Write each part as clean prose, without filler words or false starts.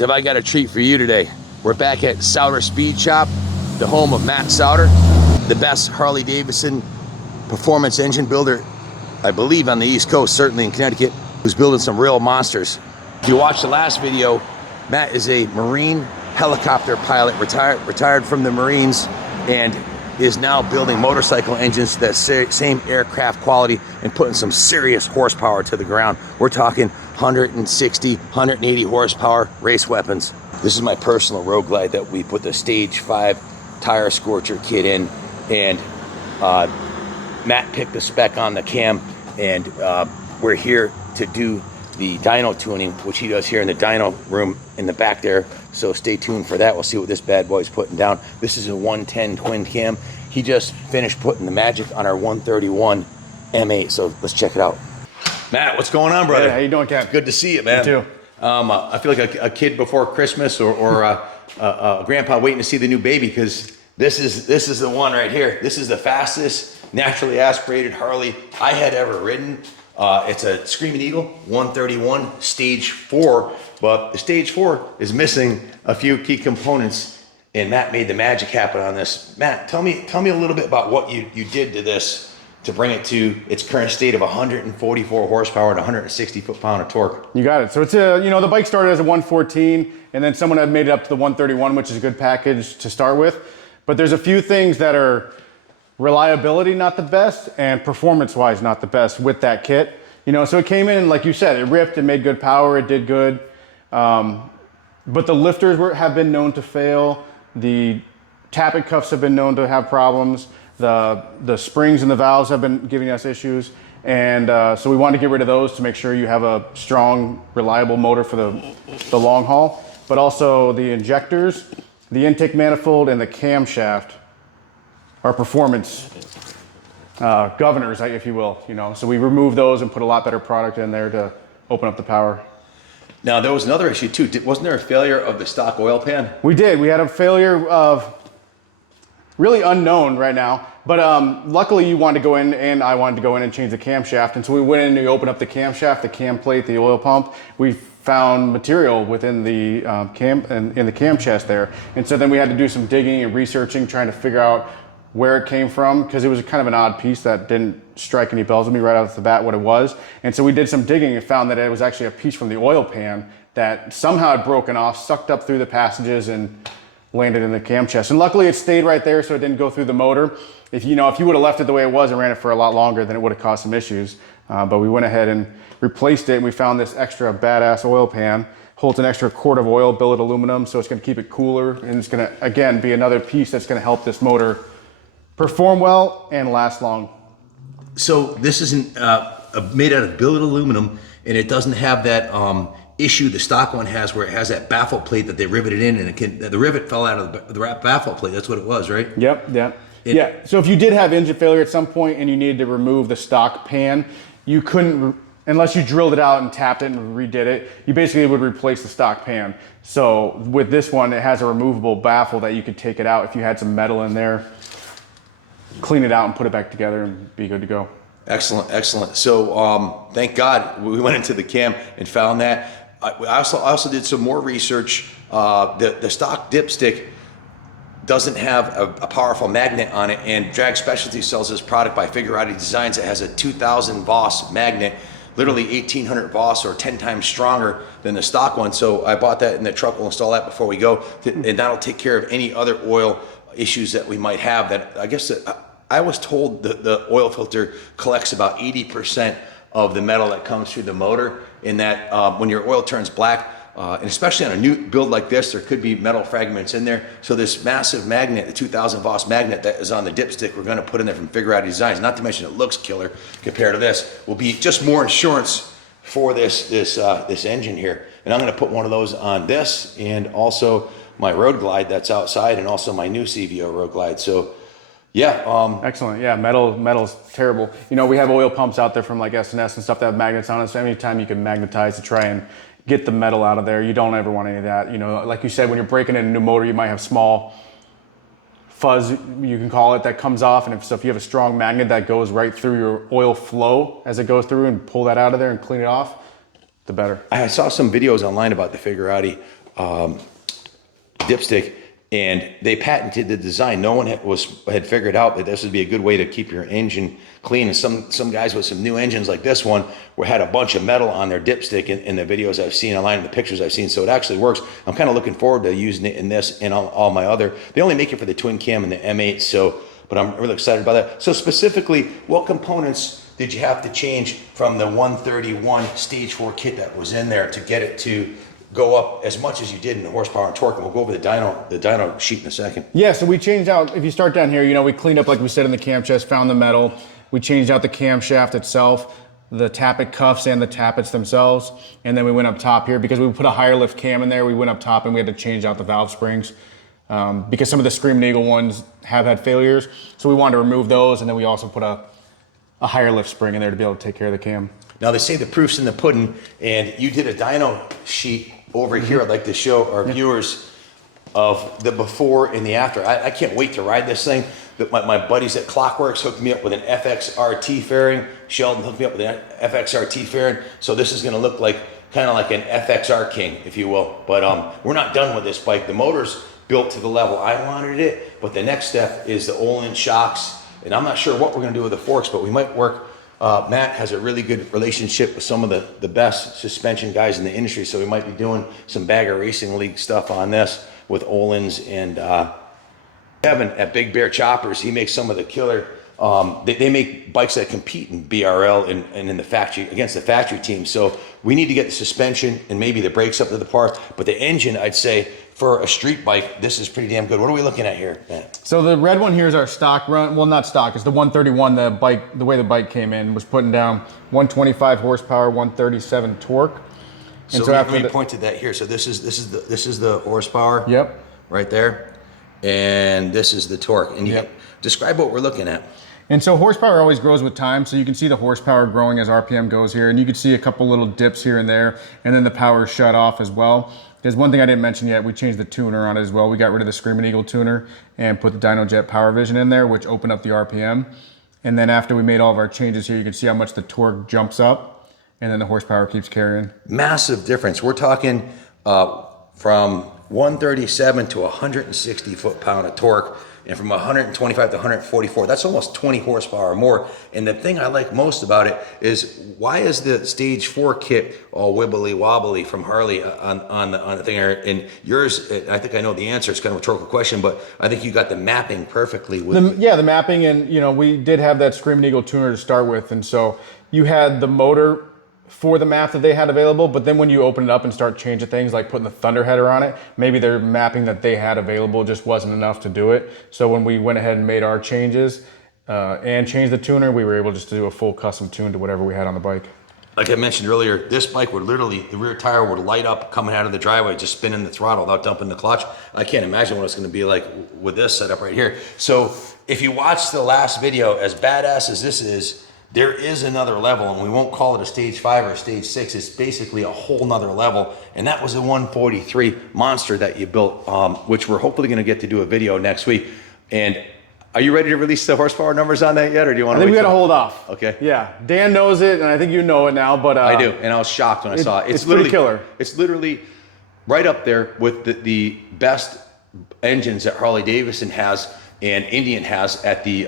Have I got a treat for you today? We're back at Sowder'S Speed Shop, the home of Matt Sowder, the best Harley Davidson performance engine builder, I believe on the East Coast, certainly in Connecticut, who's building some real monsters. If you watched the last video, Matt is a Marine helicopter pilot, retired from the Marines, and is now building motorcycle engines to that same aircraft quality and putting some serious horsepower to the ground. We're talking 160, 180 horsepower race weapons. This is my personal Road Glide that we put the Stage 5 tire scorcher kit in, and Matt picked the spec on the cam, and we're here to do the dyno tuning, which he does here in the dyno room in the back there. So stay tuned for that. We'll see what this bad boy's putting down. This is a 110 twin cam. He just finished putting the magic on our 131 M8. So let's check it out. Matt, what's going on, brother? Hey, how you doing, Cap? Good to see you, man. You too. I feel like a kid before Christmas, or a grandpa waiting to see the new baby, because this is the one right here. This is the fastest naturally aspirated Harley I had ever ridden. It's a Screaming Eagle 131 Stage 4, but the Stage 4 is missing a few key components, and Matt made the magic happen on this. Matt, tell me a little bit about what you did to this to bring it to its current state of 144 horsepower and 160 foot-pound of torque. You got it. So it's the bike started as a 114, and then someone had made it up to the 131, which is a good package to start with. But there's a few things that are reliability not the best and performance-wise not the best with that kit. So it came in, like you said, it ripped, it made good power, it did good. But the lifters have been known to fail. The tappet cuffs have been known to have problems. The springs and the valves have been giving us issues. And so we wanted to get rid of those to make sure you have a strong, reliable motor for the long haul. But also the injectors, the intake manifold, and the camshaft are performance governors, if you will. So we removed those and put a lot better product in there to open up the power. Now, there was another issue too. Wasn't there a failure of the stock oil pan? We did. We had a failure of really unknown right now, but luckily you wanted to go in, and I wanted to go in and change the camshaft. And so we went in and we opened up the camshaft, the cam plate, the oil pump. We found material within the in the cam chest there. And so then we had to do some digging and researching, trying to figure out where it came from, because it was kind of an odd piece that didn't strike any bells with me right off the bat what it was. And so we did some digging and found that it was actually a piece from the oil pan that somehow had broken off, sucked up through the passages, and landed in the cam chest. And luckily it stayed right there, so it didn't go through the motor. If you would have left it the way it was and ran it for a lot longer, then it would have caused some issues. But we went ahead and replaced it, and we found this extra badass oil pan. Holds an extra quart of oil, billet aluminum, so it's gonna keep it cooler, and it's gonna, again, be another piece that's gonna help this motor perform well and last long. So this isn't made out of billet aluminum, and it doesn't have that issue the stock one has, where it has that baffle plate that they riveted in, and the rivet fell out of the baffle plate. That's what it was, right? Yep. Yeah. So if you did have engine failure at some point and you needed to remove the stock pan, you couldn't, unless you drilled it out and tapped it and redid it, you basically would replace the stock pan. So with this one, it has a removable baffle that you could take it out if you had some metal in there, clean it out and put it back together and be good to go. Excellent. So thank God we went into the cam and found that. I also did some more research. The stock dipstick doesn't have a powerful magnet on it, and Drag Specialty sells this product by Figurati Designs. It has a 2000 Voss magnet, literally 1800 Voss, or 10 times stronger than the stock one. So I bought that in the truck. We'll install that before we go, and that'll take care of any other oil issues that we might have. That I guess I was told the oil filter collects about 80% of the metal that comes through the motor, in that when your oil turns black, and especially on a new build like this, there could be metal fragments in there. So this massive magnet, the 2000 Voss magnet that is on the dipstick, we're going to put in there from Figurati Designs, not to mention it looks killer compared to this, will be just more insurance for this engine here. And I'm going to put one of those on this, and also my Road Glide that's outside, and also my new CVO Road Glide. So yeah. Excellent. Yeah, metal's terrible. We have oil pumps out there from like S&S and stuff that have magnets on it. So anytime you can magnetize to try and get the metal out of there, you don't ever want any of that. Like you said, when you're breaking in a new motor, you might have small fuzz, you can call it, that comes off. And if you have a strong magnet that goes right through your oil flow as it goes through, and pull that out of there and clean it off, the better. I saw some videos online about the Figurati dipstick, and they patented the design. No one had figured out that this would be a good way to keep your engine clean. And some guys with some new engines like this one had a bunch of metal on their dipstick in the videos I've seen online and the pictures I've seen. So it actually works. I'm kind of looking forward to using it in this and all my other. They only make it for the twin cam and the M8, so but I'm really excited about that. So specifically, what components did you have to change from the 131 stage 4 kit that was in there to get it to go up as much as you did in the horsepower and torque? And we'll go over the dyno sheet in a second. Yeah, so we changed out, if you start down here, you know, we cleaned up, like we said, in the cam chest, found the metal. We changed out the camshaft itself, the tappet cuffs and the tappets themselves. And then we went up top here because we put a higher lift cam in there. We went up top and we had to change out the valve springs because some of the Screaming Eagle ones have had failures. So we wanted to remove those. And then we also put a higher lift spring in there to be able to take care of the cam. Now they say the proof's in the pudding, and you did a dyno sheet over here. I'd like to show our viewers of the before and the after. I can't wait to ride this thing. My buddies at Clockworks hooked me up with an FXRT fairing. Sheldon hooked me up with an FXRT fairing. So this is going to look like kind of like an FXR King, if you will. But we're not done with this bike. The motor's built to the level I wanted it, but the next step is the Olin shocks. And I'm not sure what we're going to do with the forks, but we might work. Matt has a really good relationship with some of the best suspension guys in the industry, so we might be doing some Bagger Racing League stuff on this with Olin's. And Kevin at Big Bear Choppers, he makes some of the killer. They make bikes that compete in BRL and in the factory against the factory team. So we need to get the suspension and maybe the brakes up to the par. But the engine, I'd say, for a street bike, this is pretty damn good. What are we looking at here, Matt? So the red one here is our stock run. Well, not stock. It's the 131. The way the bike came in was putting down 125 horsepower, 137 torque. And so after we pointed that here. So this is the horsepower. Yep. Right there, and this is the torque. And you can describe what we're looking at. And so horsepower always grows with time. So you can see the horsepower growing as RPM goes here, and you can see a couple little dips here and there, and then the power shut off as well. There's one thing I didn't mention yet. We changed the tuner on it as well. We got rid of the Screaming Eagle tuner and put the DynoJet Power Vision in there, which opened up the RPM. And then after we made all of our changes here, you can see how much the torque jumps up, and then the horsepower keeps carrying. Massive difference. We're talking from 137 to 160 foot-pound of torque, and from 125 to 144. That's almost 20 horsepower more. And the thing I like most about it is, why is the stage 4 kit all wibbly wobbly from Harley on the thing? And yours, I think I know the answer. It's kind of a rhetorical question, but I think you got the mapping perfectly with the mapping. And you know, we did have that Screaming Eagle tuner to start with, and so you had the motor for the map that they had available, but then when you open it up and start changing things like putting the thunder header on it, maybe their mapping that they had available just wasn't enough to do it. So when we went ahead and made our changes and changed the tuner, we were able just to do a full custom tune to whatever we had on the bike. Like I mentioned earlier, this bike would literally, the rear tire would light up coming out of the driveway, just spinning the throttle without dumping the clutch. I can't imagine what it's going to be like with this setup right here. So if you watch the last video, as badass as this is, there is another level, and we won't call it a stage 5 or a stage 6. It's basically a whole nother level, and that was a 143 monster that you built, which we're hopefully going to get to do a video next week. And are you ready to release the horsepower numbers on that yet, or do you want to? I think we got to hold off. Okay. Yeah, Dan knows it, and I think you know it now. But I do, and I was shocked when I saw it. It's literally killer. It's literally right up there with the best engines that Harley Davidson has and Indian has at the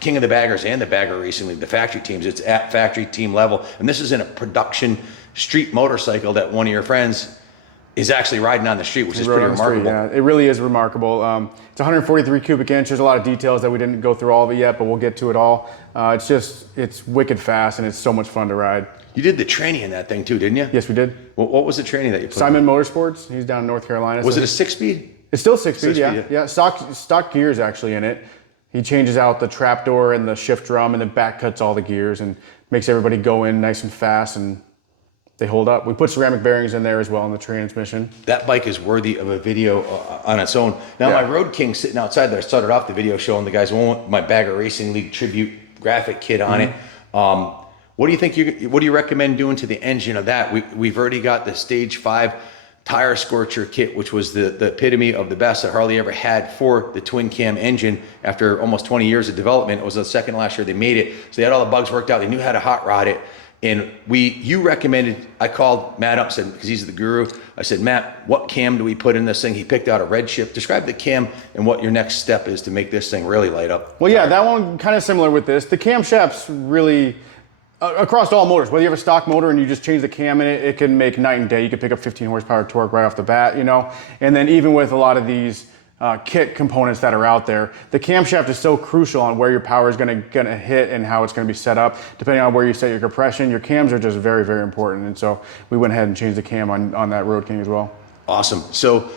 King of the Baggers and the Bagger Racing League, the factory teams. It's at factory team level. And this is in a production street motorcycle that one of your friends is actually riding on the street, which is pretty remarkable. Yeah, it really is remarkable. It's 143 cubic inches. There's a lot of details that we didn't go through all of it yet, but we'll get to it all. It's wicked fast, and it's so much fun to ride. You did the training in that thing too, didn't you? Yes, we did. Well, what was the training that you put Simon Motorsports. He's down in North Carolina. Was it a 6-speed? It's still 6-speed, yeah. yeah. Yeah, stock gears actually in it. He changes out the trapdoor and the shift drum, and then back cuts all the gears and makes everybody go in nice and fast, and they hold up. We put ceramic bearings in there as well in the transmission. That bike is worthy of a video on its own. Now, my Road King sitting outside there, I started off the video showing the guys my Bagger Racing League tribute graphic kit on it. What do you think? What do you recommend doing to the engine of that? We've already got the Stage 5 tire scorcher kit, which was the epitome of the best that Harley ever had for the twin cam engine. After almost 20 years of development, it was the second last year they made it. So they had all the bugs worked out. They knew how to hot rod it. And you recommended, I called Matt up, said, because he's the guru. I said, Matt, what cam do we put in this thing? He picked out a red chip. Describe the cam and what your next step is to make this thing really light up. Well, yeah, that one kind of similar with this. The camshaft's really, across all motors, whether you have a stock motor and you just change the cam in it, it can make night and day. You can pick up 15 horsepower torque right off the bat, you know? And then even with a lot of these kit components that are out there, the camshaft is so crucial on where your power is gonna hit and how it's gonna be set up. Depending on where you set your compression, your cams are just very, very important. And so we went ahead and changed the cam on that Road King as well. Awesome. So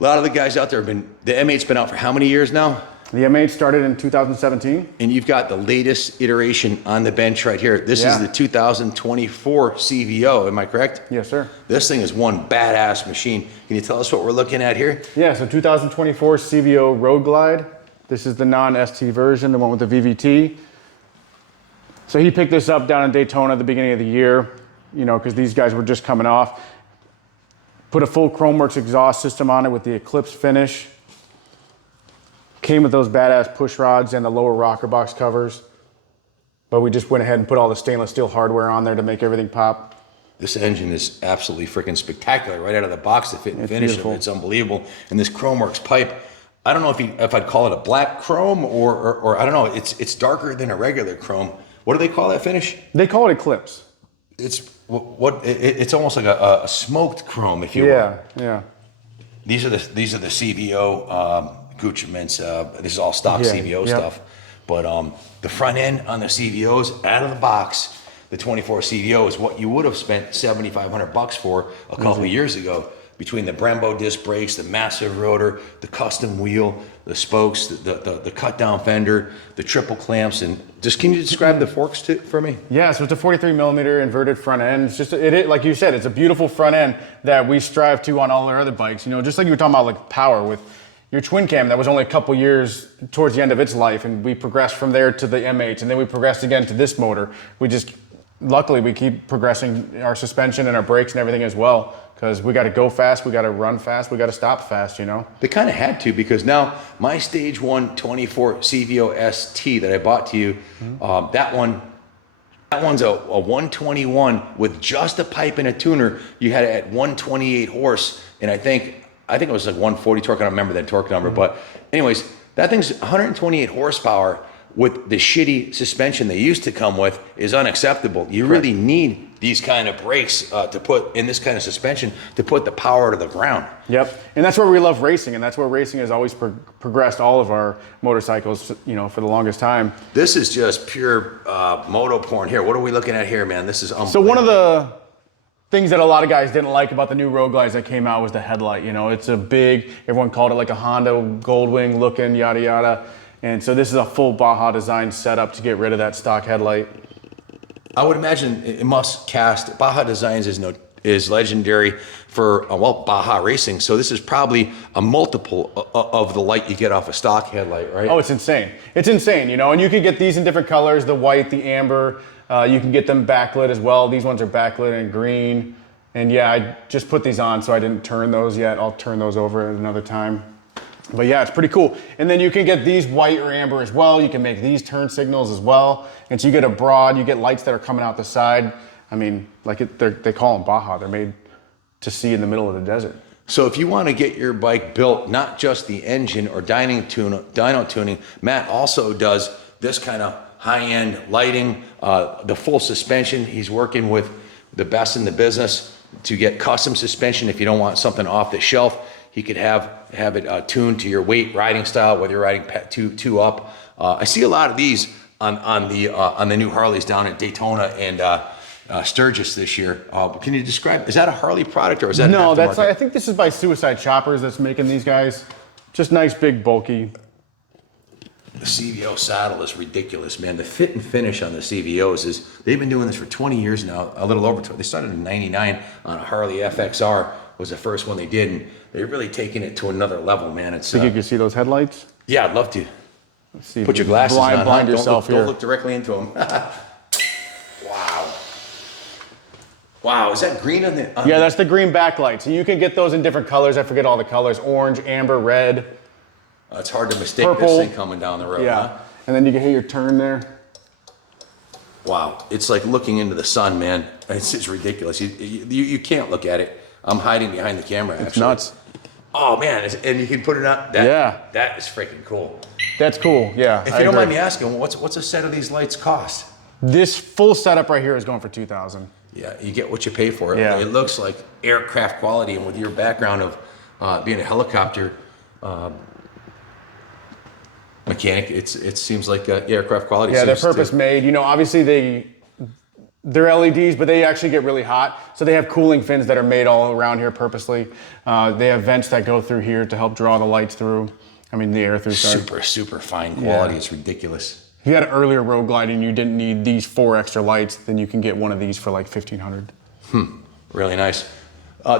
a lot of the guys out there the M8's been out for how many years now? The M8 started in 2017. And you've got the latest iteration on the bench right here. This is the 2024 CVO, am I correct? Yes, sir. This thing is one badass machine. Can you tell us what we're looking at here? Yeah, so 2024 CVO Road Glide. This is the non-ST version, the one with the VVT. So he picked this up down in Daytona at the beginning of the year, you know, because these guys were just coming off. Put a full Chromeworks exhaust system on it with the Eclipse finish. Came with those badass push rods and the lower rocker box covers. But we just went ahead and put all the stainless steel hardware on there to make everything pop. This engine is absolutely freaking spectacular right out of the box, the fit and finish of it. It's unbelievable. And this Chromeworks pipe, I don't know if I'd call it a black chrome or I don't know, it's darker than a regular chrome. What do they call that finish? They call it Eclipse. It's almost like a smoked chrome, if you will. Yeah. These are the CVO accoutrements. This is all stock CVO stuff. But the front end on the CVOs out of the box, the 24 CVO is what you would have spent $7,500 for a couple of years ago. Between the Brembo disc brakes, the massive rotor, the custom wheel, the spokes, the cut down fender, the triple clamps, and just can you describe the forks for me? Yeah, so it's a 43 millimeter inverted front end. It's just like you said, it's a beautiful front end that we strive to on all our other bikes. You know, just like you were talking about, like power with your twin cam that was only a couple years towards the end of its life, and we progressed from there to the M8, and then we progressed again to this motor. Luckily, we keep progressing our suspension and our brakes and everything as well, because we got to go fast, we got to run fast, we got to stop fast, you know? They kind of had to, because now my Stage 1 24 CVO ST that I bought to you, that one's a 121 with just a pipe and a tuner. You had it at 128 horse, and I think it was like 140 torque. I don't remember that torque number, but anyways, that thing's 128 horsepower with the shitty suspension they used to come with is unacceptable. You really need these kind of brakes to put in this kind of suspension to put the power to the ground. Yep, and that's where we love racing, and that's where racing has always progressed all of our motorcycles, you know, for the longest time. This is just pure moto porn here. What are we looking at here, man? This is unbelievable. So one of the things that a lot of guys didn't like about the new Road Glides that came out was the headlight. You know, it's a big, everyone called it like a Honda Goldwing looking, yada yada. And so this is a full Baja design setup to get rid of that stock headlight. I would imagine it must cast. Baja Designs is legendary for Baja racing. So this is probably a multiple of the light you get off a stock headlight, right? Oh, it's insane. It's insane, you know. And you can get these in different colors: the white, the amber. You can get them backlit as well. These ones are backlit in green. And yeah, I just put these on, so I didn't turn those yet. I'll turn those over at another time. But yeah, it's pretty cool. And then you can get these white or amber as well. You can make these turn signals as well. And so you get you get lights that are coming out the side. I mean, like they call them Baja. They're made to see in the middle of the desert. So if you want to get your bike built, not just the engine or dyno tuning, Matt also does this kind of high-end lighting, the full suspension. He's working with the best in the business to get custom suspension if you don't want something off the shelf. He could have it tuned to your weight riding style, whether you're riding two up. I see a lot of these on the new Harleys down at Daytona and Sturgis this year. Can you describe? Is that a Harley product or is that no? An aftermarket? I think this is by Suicide Choppers that's making these guys. Just nice, big, bulky. The CVO saddle is ridiculous, man. The fit and finish on the CVOs they've been doing this for 20 years now, a little over. They started in '99 on a Harley FXR was the first one they did, and they're really taking it to another level, man. It's. Think you can see those headlights? Yeah, I'd love to. Let's see. Put your glasses on. Blind yourself here. Don't look directly into them. Wow. Wow, is that green on the? Yeah, that's the green backlight. So you can get those in different colors. I forget all the colors: orange, amber, red. It's hard to mistake Purple. this thing coming down the road. Yeah, huh? and then you can hear your turn there. Wow, it's like looking into the sun, man. It's ridiculous. You can't look at it. I'm hiding behind the camera. It's actually. nuts. Oh man, and you can put it on. That is freaking cool. That's cool. Yeah. If you don't mind me asking, what's a set of these lights cost? This full setup right here is going for $2,000. Yeah, you get what you pay for. Yeah. It looks like aircraft quality, and with your background of being a helicopter mechanic, it seems like aircraft quality. Yeah, they're purpose made. You know, obviously they're LEDs, but they actually get really hot. So they have cooling fins that are made all around here purposely. They have vents that go through here to help draw the lights through. I mean, the air through. Super fine quality. Yeah. It's ridiculous. If you had an earlier road glide and you didn't need these 4 extra lights, then you can get one of these for like $1,500. Really nice.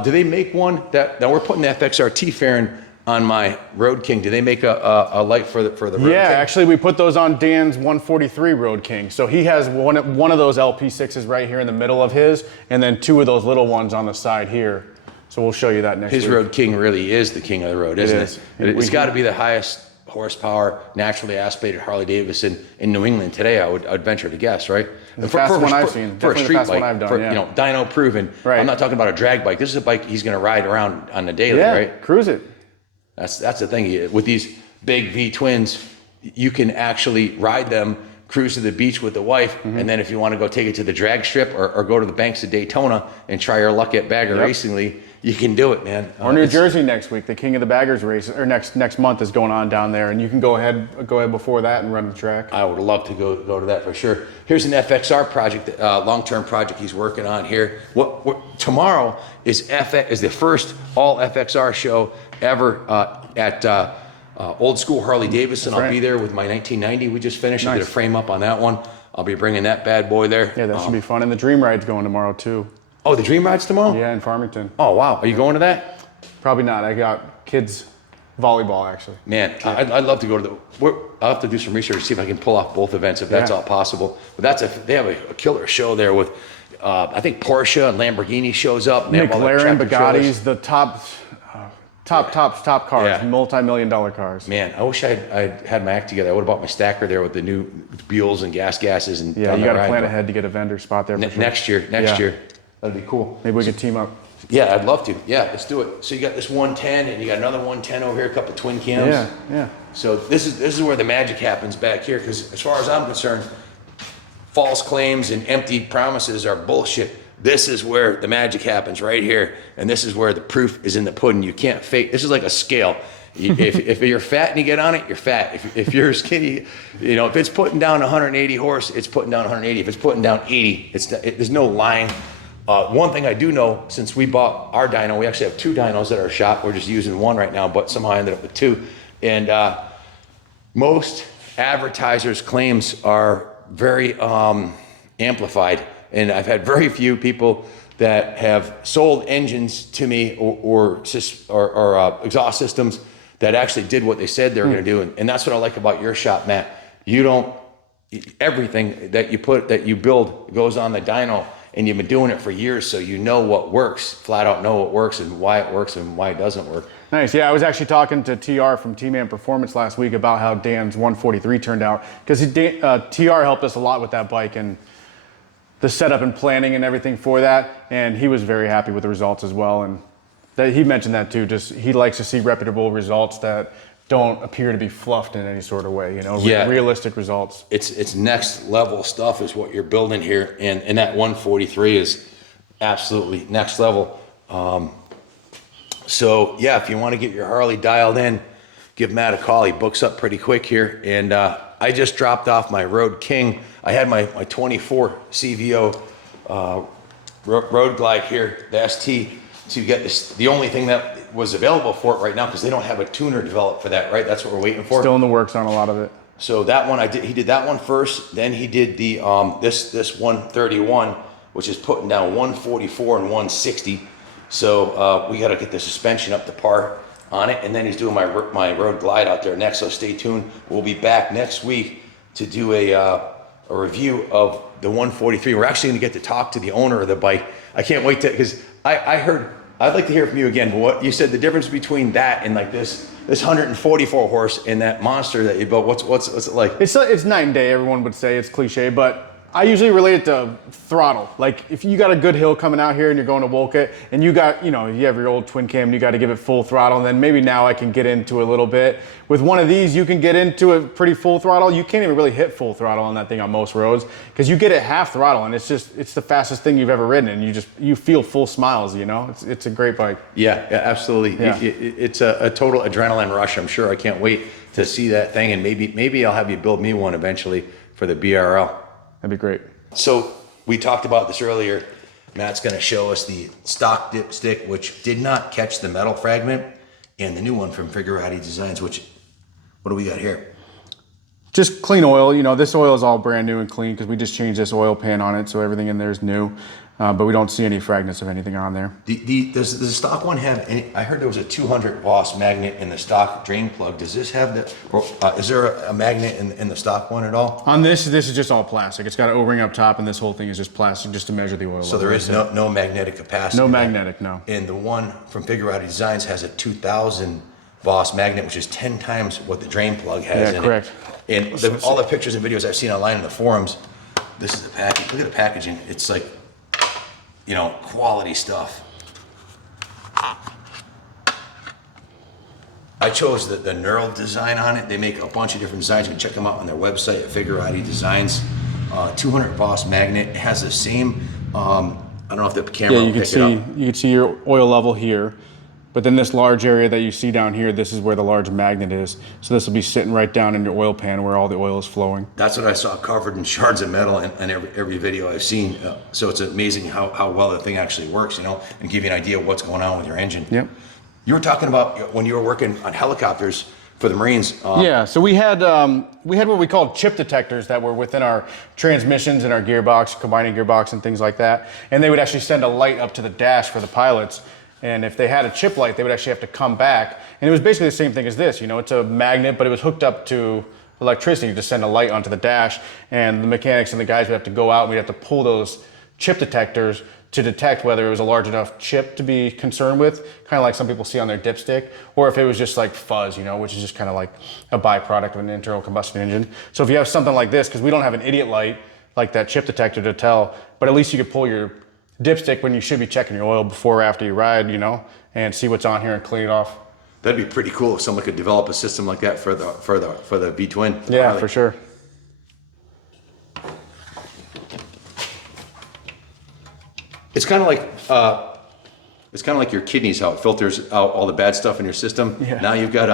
Do they make one that, now we're putting the FXRT fairing on my Road King. Do they make a light for the Road King? Yeah, actually we put those on Dan's 143 Road King. So he has one of those LP6s right here in the middle of his, and then 2 of those little ones on the side here. So we'll show you that next week. His Road King really is the king of the road, isn't it? It's got to be the highest horsepower, naturally aspirated Harley Davidson in New England today. I would venture to guess, right? The fastest one I've seen. For a street bike, one I've done, you know, dyno proven. Right. I'm not talking about a drag bike. This is a bike he's going to ride around on the daily, right? Cruise it. That's the thing. With these big V twins, you can actually ride them, cruise to the beach with the wife, and then if you want to go take it to the drag strip or go to the banks of Daytona and try your luck at Bagger Racing League, you can do it, man. Or New Jersey next week, the King of the Baggers race, or next month is going on down there, and you can go ahead before that and run the track. I would love to go to that for sure. Here's an FXR project, long-term project he's working on here. Tomorrow is the first all FXR show ever at Old School Harley Davidson. I'll be there with my 1990 we just finished. I did a frame up on that one. I'll be bringing that bad boy there. Yeah, that should be fun. And the Dream Ride's going tomorrow too. Oh, the Dream Ride's tomorrow? Yeah, in Farmington. Oh, wow. Are you going to that? Probably not. I got kids volleyball, actually. Man, I'd love to go to I'll have to do some research to see if I can pull off both events, if that's all possible. But they have a killer show there with, I think Porsche and Lamborghini shows up. And McLaren, Bugattis, the top cars, multi-million-dollar cars. Man, I wish I had my act together. I would have bought my stacker there with the new Buells and gases. And yeah, you got to plan ahead to get a vendor spot there. Next year. That'd be cool. Maybe we can team up. Yeah, I'd love to. Yeah, let's do it. So you got this 110, and you got another 110 over here, a couple of twin cams. Yeah. So this is where the magic happens back here, because as far as I'm concerned, false claims and empty promises are bullshit. This is where the magic happens, right here, and this is where the proof is in the pudding. You can't fake. This is like a scale. If you're fat and you get on it, you're fat. If you're skinny, you know, if it's putting down 180 horse, it's putting down 180. If it's putting down 80, there's no lying. One thing I do know, since we bought our dyno, we actually have 2 dynos at our shop. We're just using 1 right now, but somehow I ended up with 2. And most advertisers' claims are very amplified. And I've had very few people that have sold engines to me or exhaust systems that actually did what they said they were going to do. And that's what I like about your shop, Matt. Everything that you build goes on the dyno, and you've been doing it for years, so you know what works, flat out know what works and why it works and why it doesn't work. Nice. Yeah, I was actually talking to TR from T-Man Performance last week about how Dan's 143 turned out, because TR helped us a lot with that bike and the setup and planning and everything for that, and he was very happy with the results as well. And he mentioned that too. Just he likes to see reputable results that don't appear to be fluffed in any sort of way. You know, realistic results. It's next level stuff is what you're building here, and that 143 is absolutely next level. So yeah, if you want to get your Harley dialed in, give Matt a call. He books up pretty quick here, and I just dropped off my Road King. I had my 24 CVO Road Glide here, the ST, to get this. The only thing that was available for it right now, because they don't have a tuner developed for that, right? That's what we're waiting for. Still in the works on a lot of it. So that one he did that one first. Then he did the this 131, which is putting down 144 and 160. So we got to get the suspension up to par on it, and then he's doing my Road Glide out there next. So stay tuned. We'll be back next week to do a review of the 143. We're actually going to get to talk to the owner of the bike. I can't wait to, because I heard. I'd like to hear from you again. But what you said, the difference between that and like this 144 horse and that monster that you built. What's it like? It's night and day. Everyone would say it's cliche, but I usually relate it to throttle. Like if you got a good hill coming out here and you're going to Wolcott and you got, you have your old twin cam and you got to give it full throttle, and then maybe now I can get into a little bit. With one of these, you can get into a pretty full throttle. You can't even really hit full throttle on that thing on most roads because you get it half throttle and it's the fastest thing you've ever ridden, and you feel full smiles, It's a great bike. Yeah, absolutely. Yeah. It's a total adrenaline rush. I'm sure I can't wait to see that thing, and maybe I'll have you build me one eventually for the BRL. That'd be great. So we talked about this earlier. Matt's going to show us the stock dipstick, which did not catch the metal fragment, and the new one from Figurati Designs, what do we got here? Just clean oil. This oil is all brand new and clean because we just changed this oil pan on it, so everything in there is new. But we don't see any fragments of anything on there. Does the stock one have any? I heard there was a 200 Voss magnet in the stock drain plug. Does this have is there a magnet in the stock one at all? On this is just all plastic. It's got an O-ring up top, and this whole thing is just plastic just to measure the oil. So there is no magnetic capacity. No magnetic, no. And the one from Figurati Designs has a 2000 Voss magnet, which is 10 times what the drain plug has in correct. it. And all the pictures and videos I've seen online in the forums, this is the package. Look at the packaging. It's like, quality stuff. I chose the knurled design on it. They make a bunch of different designs. You can check them out on their website at Figurati Designs. 200 Voss magnet. It has the same, I don't know if the camera will pick it up. You can see your oil level here. But then this large area that you see down here, this is where the large magnet is. So this will be sitting right down in your oil pan where all the oil is flowing. That's what I saw covered in shards of metal in every video I've seen. So it's amazing how well the thing actually works, and give you an idea of what's going on with your engine. Yep. You were talking about when you were working on helicopters for the Marines. Yeah, so we had what we called chip detectors that were within our transmissions and our gearbox, combining gearbox and things like that. And they would actually send a light up to the dash for the pilots. And if they had a chip light, they would actually have to come back. And it was basically the same thing as this. It's a magnet, but it was hooked up to electricity to send a light onto the dash. And the mechanics and the guys would have to go out and we'd have to pull those chip detectors to detect whether it was a large enough chip to be concerned with, kind of like some people see on their dipstick, or if it was just like fuzz, which is just kind of like a byproduct of an internal combustion engine. So if you have something like this, because we don't have an idiot light like that chip detector to tell, but at least you could pull your dipstick when you should be checking your oil before or after you ride, and see what's on here and clean it off. That'd be pretty cool if someone could develop a system like that for the V-twin. Yeah, for sure. It's kind of like your kidneys, how it filters out all the bad stuff in your system. Yeah. Now you've got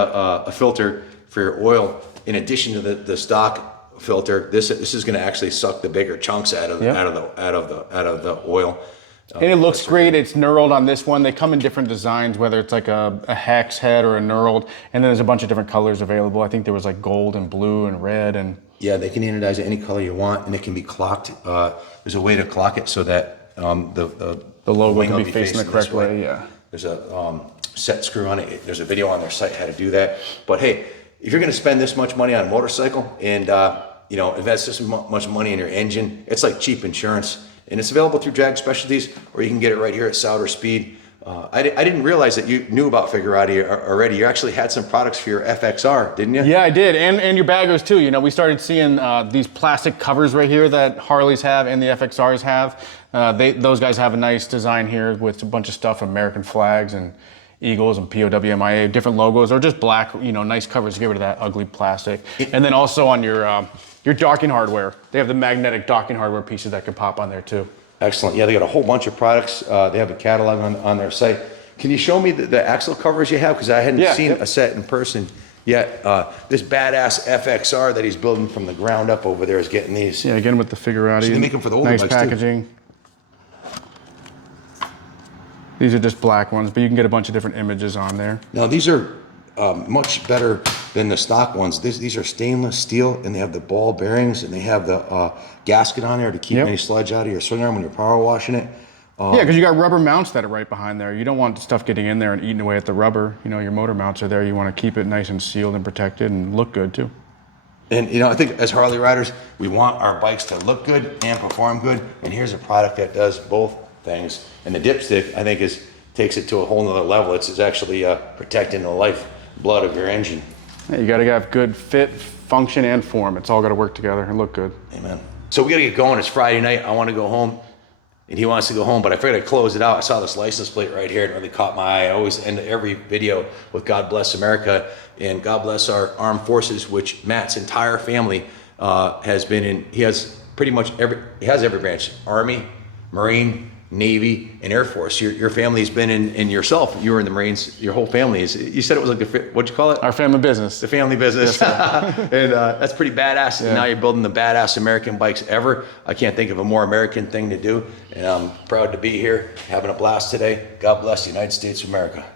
a filter for your oil in addition to the stock filter. This is going to actually suck the bigger chunks out of the oil. And it looks great. It's knurled on this one. They come in different designs, whether it's like a hex head or a knurled, and then there's a bunch of different colors available. I think there was like gold and blue and red and. Yeah, they can anodize it any color you want, and it can be clocked. There's a way to clock it so that the logo wing can will be facing the correct way. Yeah. There's a set screw on it. There's a video on their site how to do that. But hey, if you're going to spend this much money on a motorcycle and invest this much money in your engine, it's like cheap insurance. And it's available through Jag Specialties, or you can get it right here at Sowder'S Speed. I didn't realize that you knew about Figurati already. You actually had some products for your FXR, didn't you? Yeah, I did, and your baggers too. We started seeing these plastic covers right here that Harleys have and the FXRs have. Those guys have a nice design here with a bunch of stuff, American flags and Eagles and POWMIA, different logos, or just black, nice covers to get rid of that ugly plastic. And then also on your docking hardware, they have the magnetic docking hardware pieces that can pop on there too. Excellent. Yeah, they got a whole bunch of products. They have a catalog on their site. Can you show me the axle covers you have? Because I hadn't seen a set in person yet. This badass FXR that he's building from the ground up over there is getting these. Yeah, again with the Figurati. So they make them for the older nice bikes packaging. Too. These are just black ones, but you can get a bunch of different images on there. Now these are much better than the stock ones. These are stainless steel, and they have the ball bearings, and they have the gasket on there to keep any sludge out of your swing arm when you're power washing it. Yeah, because you got rubber mounts that are right behind there. You don't want stuff getting in there and eating away at the rubber. Your motor mounts are there. You want to keep it nice and sealed and protected and look good too. And I think as Harley riders, we want our bikes to look good and perform good. And here's a product that does both things. And the dipstick, I think, takes it to a whole nother level. It's actually protecting the lifeblood of your engine. Yeah, you got to have good fit, function, and form. It's all got to work together and look good. Amen. So we got to get going. It's Friday night. I want to go home. And he wants to go home, but I figured I'd close it out. I saw this license plate right here. It really caught my eye. I always end every video with God bless America and God bless our armed forces, which Matt's entire family has been in. He has pretty much every branch: Army, Marine, Navy, and Air Force. Your family's been in yourself. You were in the Marines. Your whole family is. You said it was like what'd you call it? Our family business. The family business. Yes, And that's pretty badass. Yeah. And now you're building the badass American bikes ever. I can't think of a more American thing to do. And I'm proud to be here, having a blast today. God bless the United States of America.